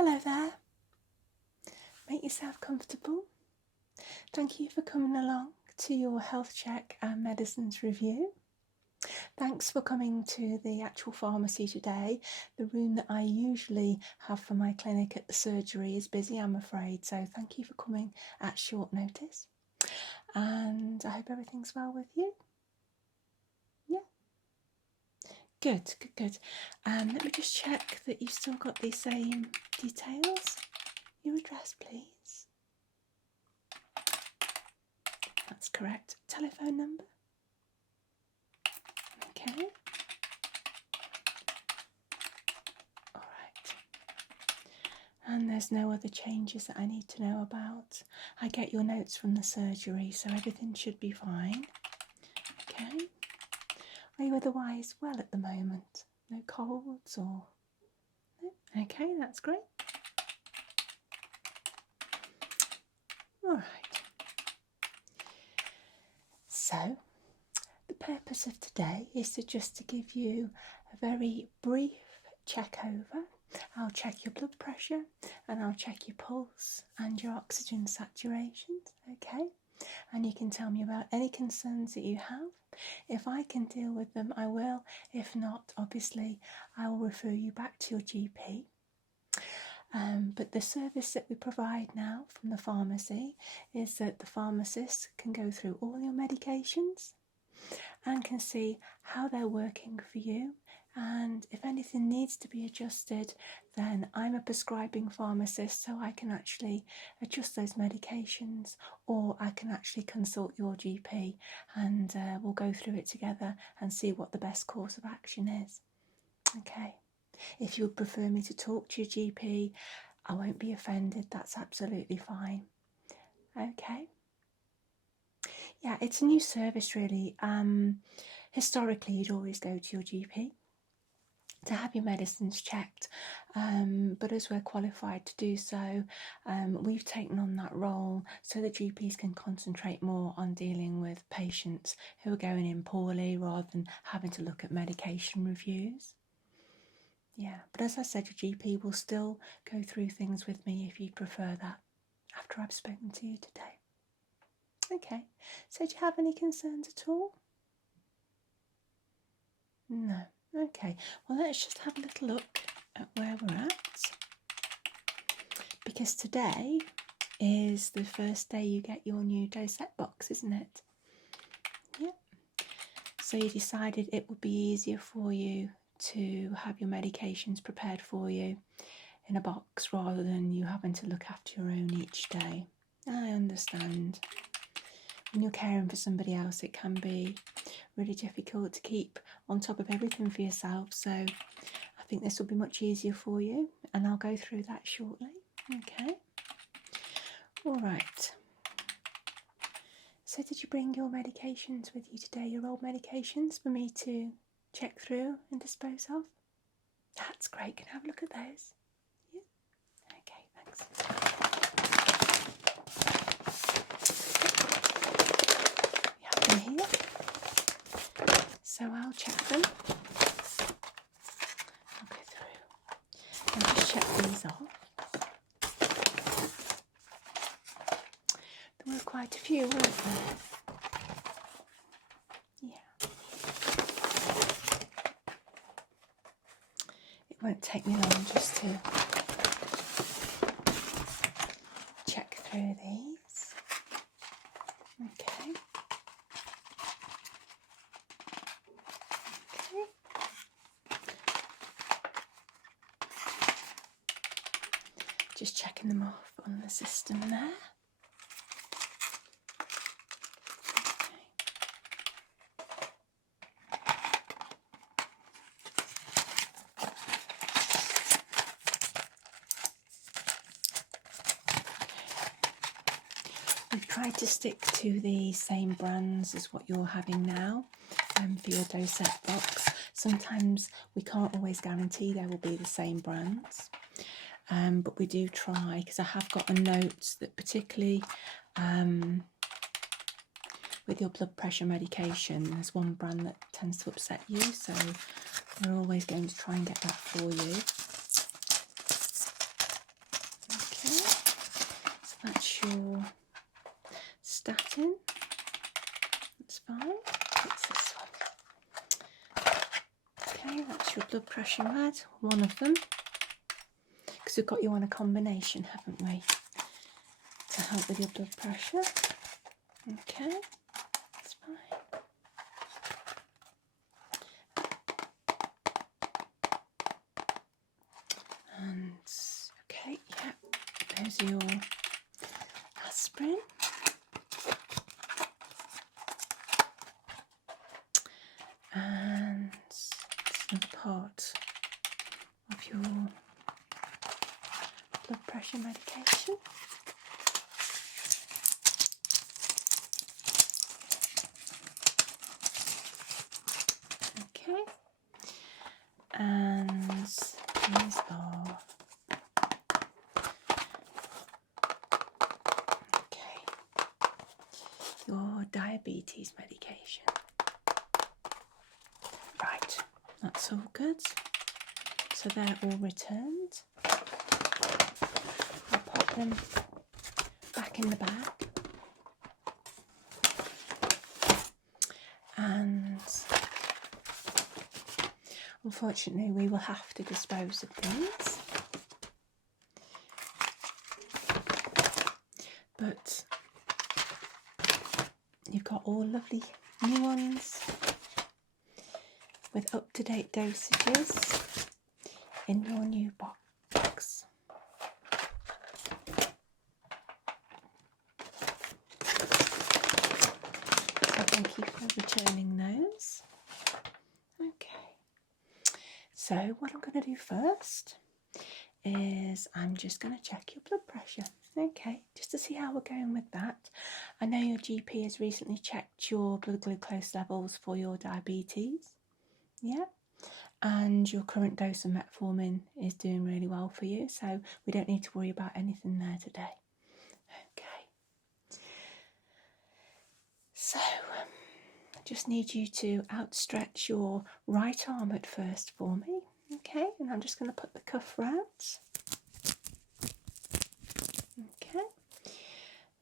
Hello there. Make yourself comfortable. Thank you for coming along to your health check and medicines review. Thanks for coming to the actual pharmacy today. The room that I usually have for my clinic at the surgery is busy, I'm afraid, so thank you for coming at short notice. And I hope everything's well with you. Yeah. Good. Let me just check that you've still got the same details. Your address, please. That's correct. Telephone number. Okay. All right. And there's no other changes that I need to know about. I get your notes from the surgery, so everything should be fine. Okay. Are you otherwise well at the moment? No colds or... No? Okay, that's great. All right. So, the purpose of today is to give you a very brief check over. I'll check your blood pressure and I'll check your pulse and your oxygen saturations, okay? And you can tell me about any concerns that you have. If I can deal with them, I will. If not, obviously, I will refer you back to your GP. But the service that we provide now from the pharmacy is that the pharmacist can go through all your medications and can see how they're working for you, and if anything needs to be adjusted, then I'm a prescribing pharmacist, so I can actually adjust those medications, or I can actually consult your GP and we'll go through it together and see what the best course of action is. Okay. If you would prefer me to talk to your GP, I won't be offended, that's absolutely fine. Okay. Yeah, it's a new service really. Historically, you'd always go to your GP to have your medicines checked, but as we're qualified to do so, we've taken on that role so that GPs can concentrate more on dealing with patients who are going in poorly rather than having to look at medication reviews. Yeah, but as I said, your GP will still go through things with me if you prefer that after I've spoken to you today. Okay, so do you have any concerns at all? No. Okay, well let's just have a little look at where we're at, because today is the first day you get your new dosette box, isn't it? Yeah. So you decided it would be easier for you to have your medications prepared for you in a box rather than you having to look after your own each day. I understand. When you're caring for somebody else, it can be really difficult to keep on top of everything for yourself, so I think this will be much easier for you, and I'll go through that shortly. Okay. All right. So did you bring your medications with you today, your old medications, for me to check through and dispose of? That's great. Can I have a look at those? Yeah. Okay, thanks. We have them here. So I'll check them. I'll go through and just check these off. There were quite a few, weren't there? Yeah. It won't take me long just to check through these. Okay. Just checking them off on the system there. We've tried to stick to the same brands as what you're having now for your dosette box. Sometimes we can't always guarantee they will be the same brands. But we do try, because I have got a note that particularly with your blood pressure medication, there's one brand that tends to upset you, so we're always going to try and get that for you. blood pressure med, one of them, because we've got you on a combination, haven't we, to help with your blood pressure. Okay, that's fine. And okay, yeah, those are your aspirin. And it's another part of your blood pressure medication. Okay, and these are your diabetes medication. Right, that's all good. So they're all returned. I'll pop them back in the bag. And unfortunately we will have to dispose of these. But you've got all lovely new ones with up-to-date dosages in your new box. So thank you for returning those. Okay, so what I'm going to do first is I'm just going to check your blood pressure. Okay, just to see how we're going with that. I know your GP has recently checked your blood glucose levels for your diabetes. Yeah, and your current dose of metformin is doing really well for you, so we don't need to worry about anything there today. Okay, so I just need you to outstretch your right arm at first for me. Okay, and I'm just going to put the cuff round. Okay,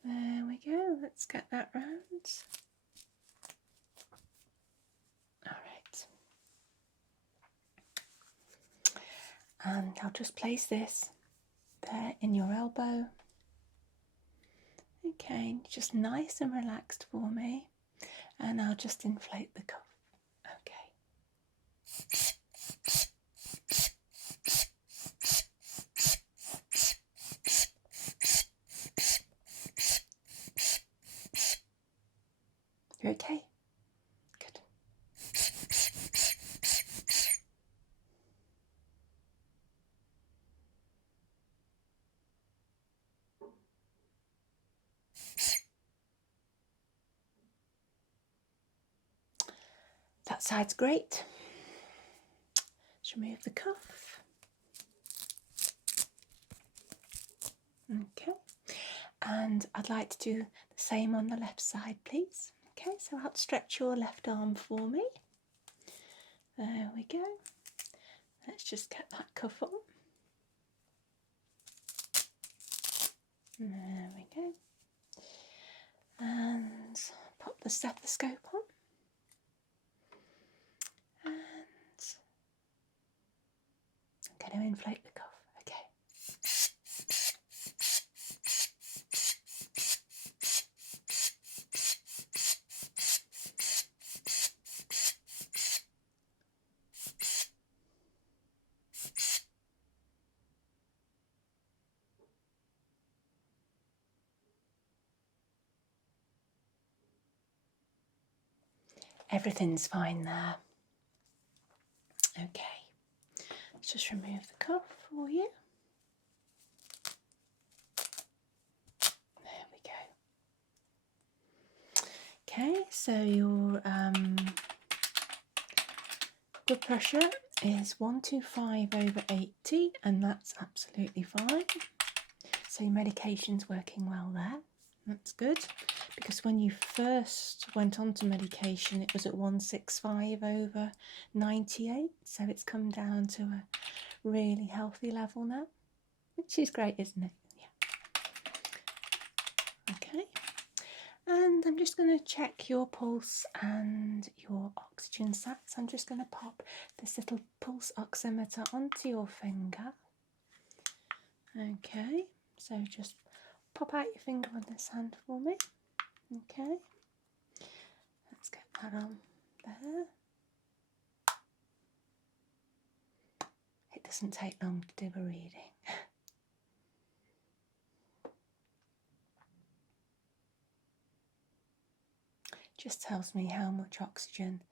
there we go, let's get that round. Alright, and I'll just place this there in your elbow. Okay, just nice and relaxed for me, and I'll just inflate the cuff. Okay. You okay? Good. That side's great. Just remove the cuff. Okay. And I'd like to do the same on the left side, please. Okay, so outstretch your left arm for me. There we go. Let's just get that cuff on. There we go. And pop the stethoscope on. And I'm going to inflate the cuff. Okay. Everything's fine there. Okay, let's just remove the cuff for you. There we go. Okay, so your blood pressure is 125/80, and that's absolutely fine. So your medication's working well there. That's good, because when you first went on to medication it was at 165/98, so it's come down to a really healthy level now, which is great, isn't it? Yeah. Okay, And I'm just going to check your pulse and your oxygen sats. I'm just going to pop this little pulse oximeter onto your finger. Okay, so just pop out your finger on this hand for me. Okay, let's get that on there. It doesn't take long to do a reading. Just tells me how much oxygen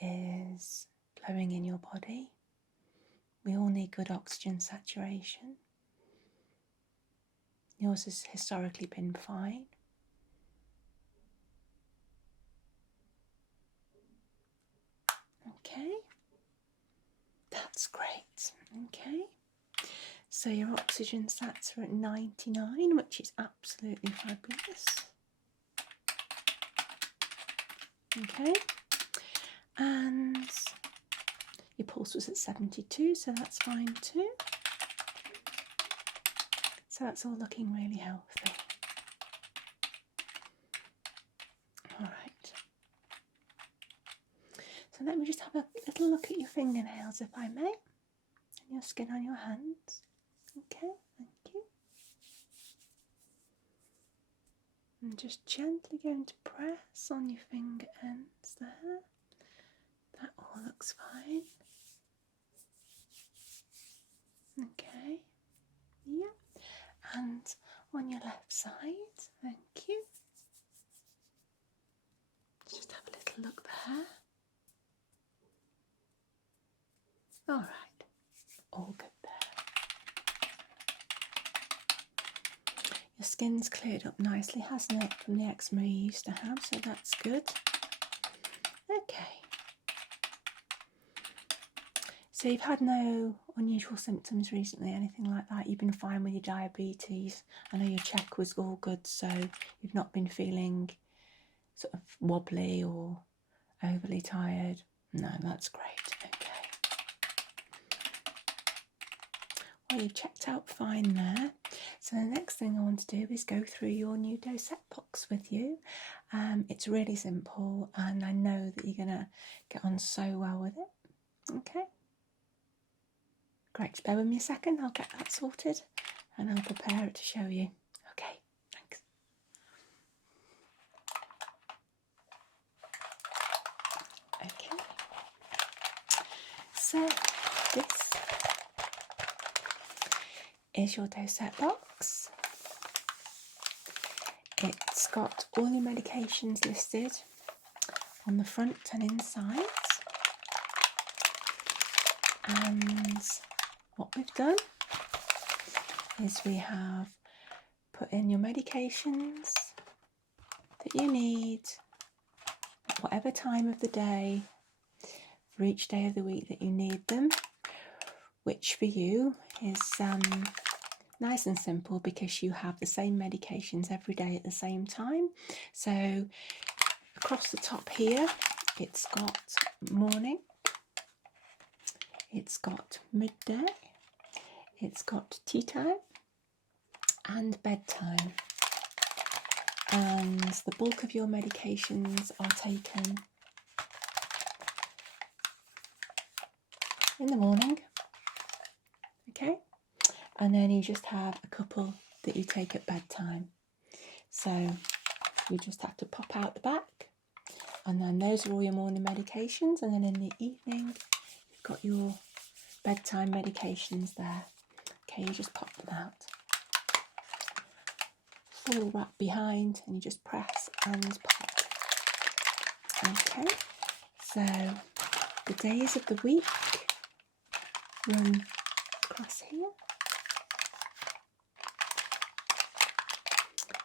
is flowing in your body. We all need good oxygen saturation. Yours has historically been fine. Okay, that's great. Okay, so your oxygen sats are at 99, which is absolutely fabulous. Okay, and your pulse was at 72, so that's fine too. So that's all looking really healthy. All right. So let me just have a little look at your fingernails, if I may, and your skin on your hands. Okay, thank you. I'm just gently going to press on your finger ends there. That all looks fine. Okay, yeah, and on your left side, thank you. Let's just have a little look there. All right, all good there. Your skin's cleared up nicely, hasn't it, from the eczema you used to have, so that's good. Okay. So you've had no unusual symptoms recently, anything like that? You've been fine with your diabetes? I know your check was all good, so you've not been feeling sort of wobbly or overly tired? No, that's great. Okay. Well, you've checked out fine there. So the next thing I want to do is go through your new dosette box with you. It's really simple, and I know that you're going to get on so well with it. Okay. Great, just bear with me a second, I'll get that sorted and I'll prepare it to show you. Okay, thanks. Okay, so this is your dosette box. It's got all your medications listed on the front and inside. And what we've done is we have put in your medications that you need at whatever time of the day for each day of the week that you need them, which for you is nice and simple because you have the same medications every day at the same time. So across the top here, it's got morning, it's got midday, it's got tea time and bedtime. And the bulk of your medications are taken in the morning, okay? And then you just have a couple that you take at bedtime. So you just have to pop out the back, and then those are all your morning medications, and then in the evening you've got your bedtime medications there. Okay, you just pop them out. Full wrap behind, and you just press and pop. Okay, so the days of the week run across here.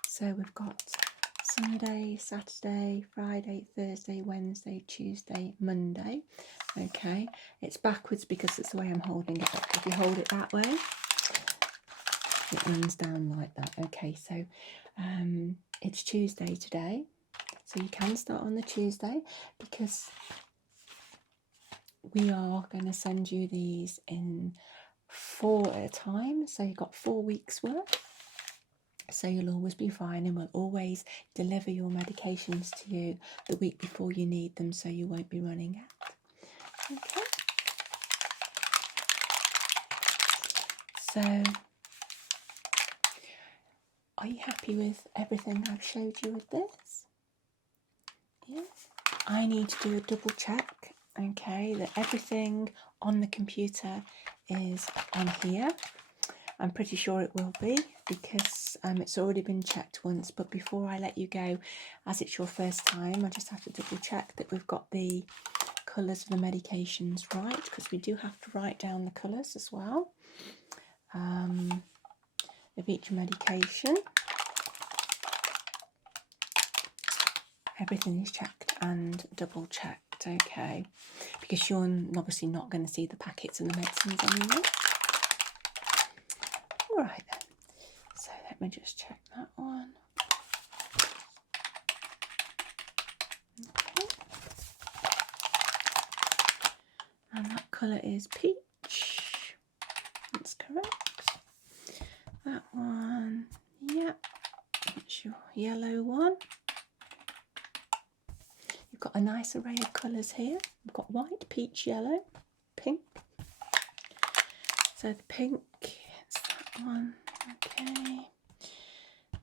So we've got Sunday, Saturday, Friday, Thursday, Wednesday, Tuesday, Monday. Okay, it's backwards because it's the way I'm holding it up. If you hold it that way, it runs down like that. Okay, so it's Tuesday today, so you can start on the Tuesday because we are going to send you these in 4 at a time, so you've got 4 weeks worth. So you'll always be fine, and we'll always deliver your medications to you the week before you need them, so you won't be running out. Okay. So, are you happy with everything I've showed you with this? Yes. I need to do a double check, okay, that everything on the computer is on here. I'm pretty sure it will be, because it's already been checked once, but before I let you go, as it's your first time, I just have to double check that we've got the colours of the medications right, because we do have to write down the colours as well of each medication. Everything is checked and double checked, okay, because you're obviously not going to see the packets and the medicines anymore. All right then, so let me just check that one. Okay. And that colour is peach. That's correct. That one, yeah, that's your yellow one. You've got a nice array of colours here. We've got white, peach, yellow, pink. So the pink, it's that one, okay.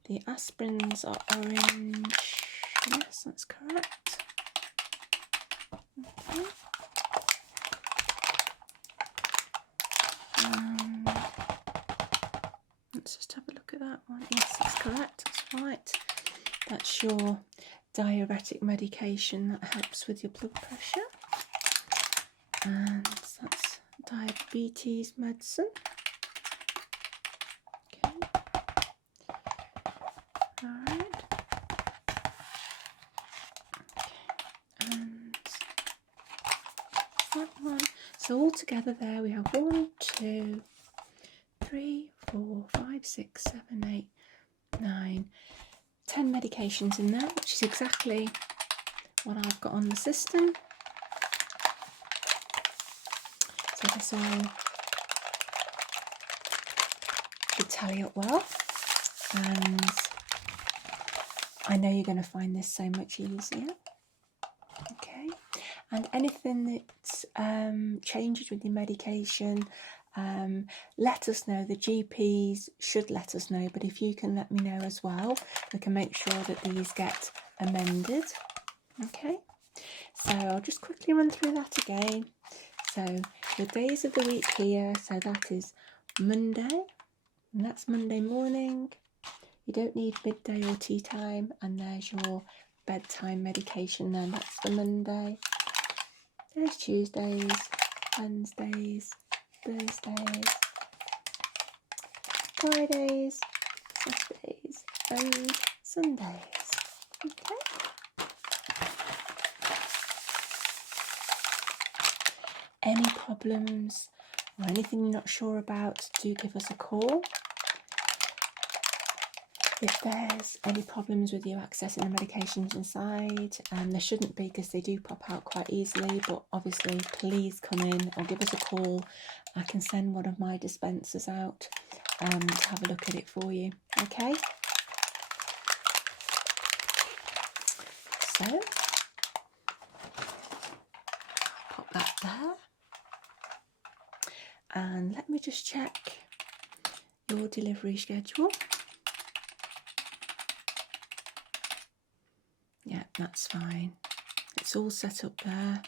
The aspirins are orange. Yes, that's correct. Okay. Let's just have a look at that one. Yes, that's correct. That's right. That's your diuretic medication that helps with your blood pressure. And that's diabetes medicine. Okay. Alright. And that one. So all together there we have 1, 2, 3, 4, 5, 6, 7, 8, 9, 10 medications in there, which is exactly what I've got on the system. So this all should tally up well, and I know you're going to find this so much easier. Okay, and anything that changes with your medication, let us know. The GPs should let us know, but if you can let me know as well, we can make sure that these get amended. Okay, so I'll just quickly run through that again. So the days of the week here, so that is Monday, and that's Monday morning. You don't need midday or tea time, and there's your bedtime medication then, that's the Monday. There's Tuesdays, Wednesdays, Thursdays, Fridays, Saturdays, and Sundays. Okay. Any problems or anything you're not sure about, do give us a call. If there's any problems with you accessing the medications inside, there shouldn't be, because they do pop out quite easily, but obviously please come in or give us a call. I can send one of my dispensers out to have a look at it for you. Okay, so pop that there, and let me just check your delivery schedule. Yeah, that's fine. It's all set up there.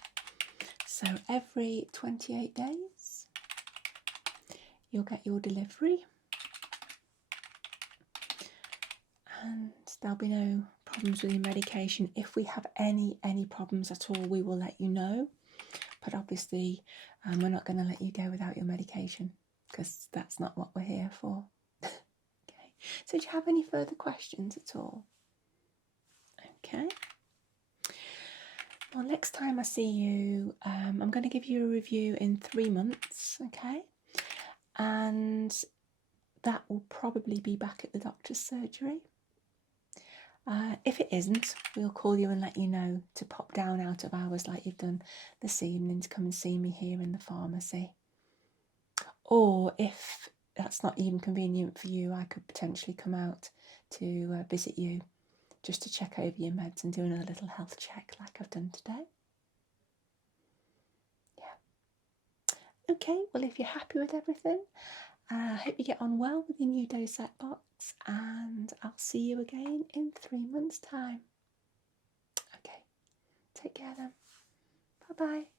So every 28 days, you'll get your delivery. And there'll be no problems with your medication. If we have any problems at all, we will let you know. But obviously, we're not going to let you go without your medication, because that's not what we're here for. Okay. So do you have any further questions at all? Okay. Well, next time I see you, I'm going to give you a review in 3 months, okay? And that will probably be back at the doctor's surgery. If it isn't, we'll call you and let you know to pop down out of hours like you've done this evening to come and see me here in the pharmacy. Or if that's not even convenient for you, I could potentially come out to visit you just to check over your meds and do another little health check like I've done today. Yeah. Okay, well, if you're happy with everything, I hope you get on well with your new dosette box, and I'll see you again in 3 months' time. Okay, take care then. Bye-bye.